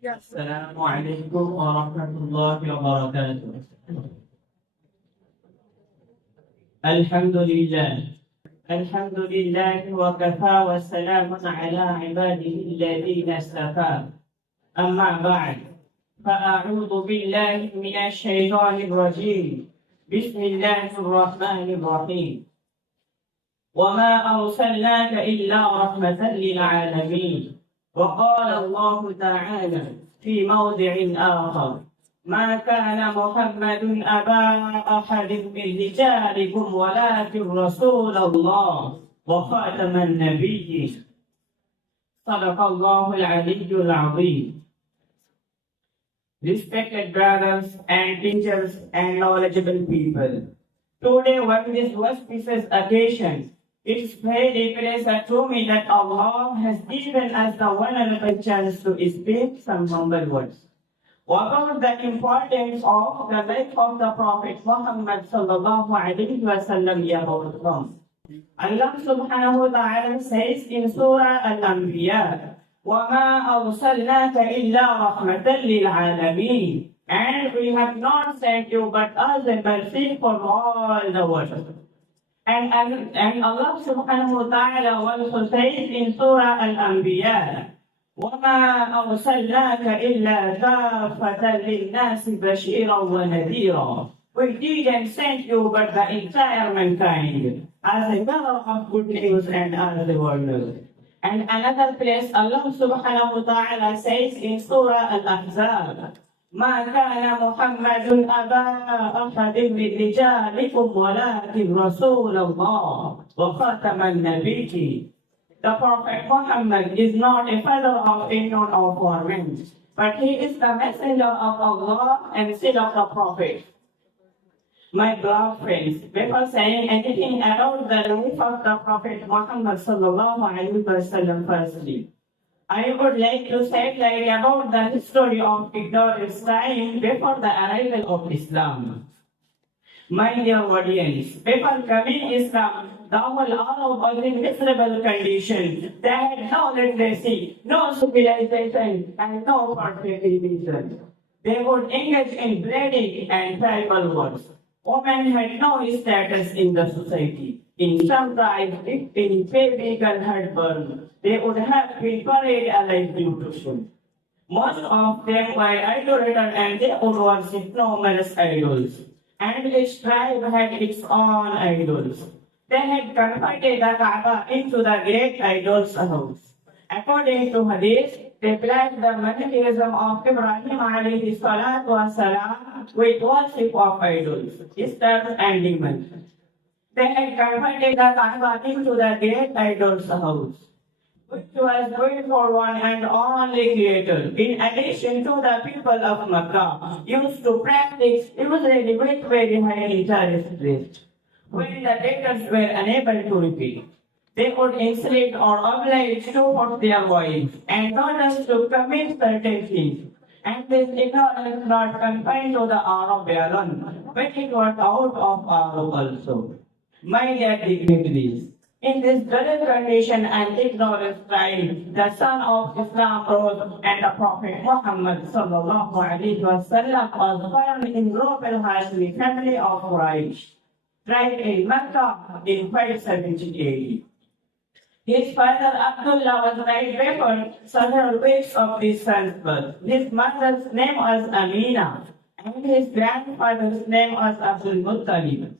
السلام عليكم ورحمة الله وبركاته. الحمد لله وكفى والسلام على عباده الذين اصطفى. أما بعد فأعوذ بالله من الشيطان الرجيم. بسم الله الرحمن الرحيم. وما أرسلناك إلا رحمة للعالمين. وقال الله تعالى في موضع آخر: ما كان محمد أبا أحد من رجالكم ولكن رسول الله وخاتم النبيين. صدق الله العلي العظيم. Respected brothers and teachers and knowledgeable people, today on this auspicious occasion, it is very pleasure to me that Allah has given us the wonderful chance to speak some humble words about the importance of the life of the Prophet Muhammad sallallahu alaihi wasallam about them. Allah subhanahu wa ta'ala says in Surah Al-Anbiya, وَمَا أَرْسَلْنَاكَ إِلَّا رَحْمَةً لِلْعَالَمِينَ, and we have not sent you but as a mercy for all the world. And Allah subhanahu wa ta'ala also says in Surah Al-Anbiya, وَمَا أَرْسَلْنَاكَ إِلَّا كَافَّةً لِلنَّاسِ بَشِيرًا وَنَذِيرًا. We didn't send you but the entire mankind as a bearer of good news and as a warner. And another place Allah subhanahu wa ta'ala says in Surah Al-Ahzab, ما كان محمد أبا أحد من رجالكم ولكن رسول الله وخاتم النبيين. The Prophet Muhammad is not a father of anyone of our men, but he is the messenger of Allah and seal of the Prophet. My beloved friends, before saying anything about the life of the Prophet Muhammad sallallahu alaihi wasallam, firstly, I would like to say about the history of ignorance time before the arrival of Islam. My dear audience, before coming Islam, the whole Arab was in miserable condition. They had no literacy, no civilization, and no perfect religion. They would engage in bloody and tribal wars. Women had no status in the society. In some tribes, if any baby girl had burned, they would have been buried alive due to sin. Most of them were idolaters and they would worship numerous idols. And each tribe had its own idols. They had converted the Kaaba into the great idol's house. According to Hadith, they blessed the monotheism of Ibrahim alayhi salatu wasalam with worship of idols, stars and demons. They had converted the Kaaba into the great idol's house, which was built for one and only Creator. In addition to the people of Makkah used to practice usually with very high interest rate. When the debtors were unable to repay, they would enslave or oblige to put their wives and daughters to commit certain things. And this ignorance not confined to the Arab alone, but it was out of Arab also. My dear dignitaries, in this dull condition and ignorance time, the son of Islam rose and the Prophet Muhammad sallallahu alaihi wasallam was born in Global Hashmi family of Quraysh, tribe in Mecca in 570 AD. His father Abdullah was right before several weeks of his son's birth. His mother's name was Amina, and his grandfather's name was Abdul Muttalib.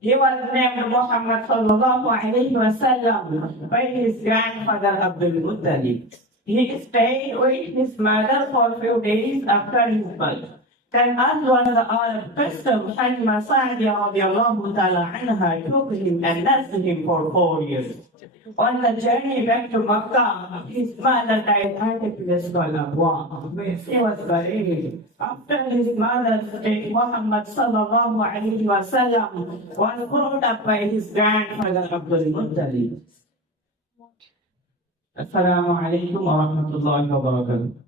He was named Muhammad sallallahu alaihi wasallam by his grandfather Abdul Muttalib. He stayed with his mother for a few days after his birth. Then, as was the Arab custom, Halima Sa'diya radiallahu ta'ala anha took him and nursed him for 4 years. On the journey back to Makkah, his mother died at a place called Abwa, where she was buried. After his mother's death, Muhammad sallallahu alaihi wasallam was brought up by his grandfather Abdul Muttalib. Assalamu alaikum wa rahmatullahi wa barakatuh.